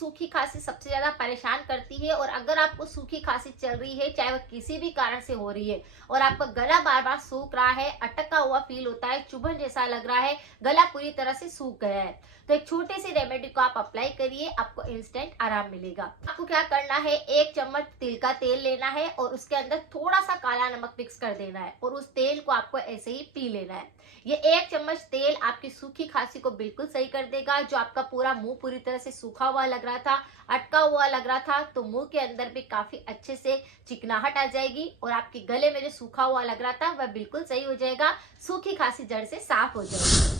सूखी खांसी सबसे ज्यादा परेशान करती है। और अगर आपको सूखी खांसी चल रही है, चाहे वह किसी भी कारण से हो रही है, और आपका गला बार बार सूख रहा है, अटका हुआ फील होता है, चुभन जैसा लग रहा है, गला पूरी तरह से सूख गया है, तो एक छोटी सी रेमेडी को आप अप्लाई करिए, आपको इंस्टेंट आराम मिलेगा। आपको क्या करना है, 1 चम्मच तिल का तेल लेना है और उसके अंदर थोड़ा सा काला नमक मिक्स कर देना है और उस तेल को आपको ऐसे ही पी लेना है। ये 1 चम्मच तेल आपकी सूखी खांसी को बिल्कुल सही कर देगा। जो आपका पूरा मुंह पूरी तरह से सूखा हुआ लग रहा था, अटका हुआ लग रहा था, तो मुंह के अंदर भी काफी अच्छे से चिकनाहट आ जाएगी और आपके गले में जो सूखा हुआ लग रहा था वह बिल्कुल सही हो जाएगा। सूखी खांसी जड़ से साफ हो जाएगी।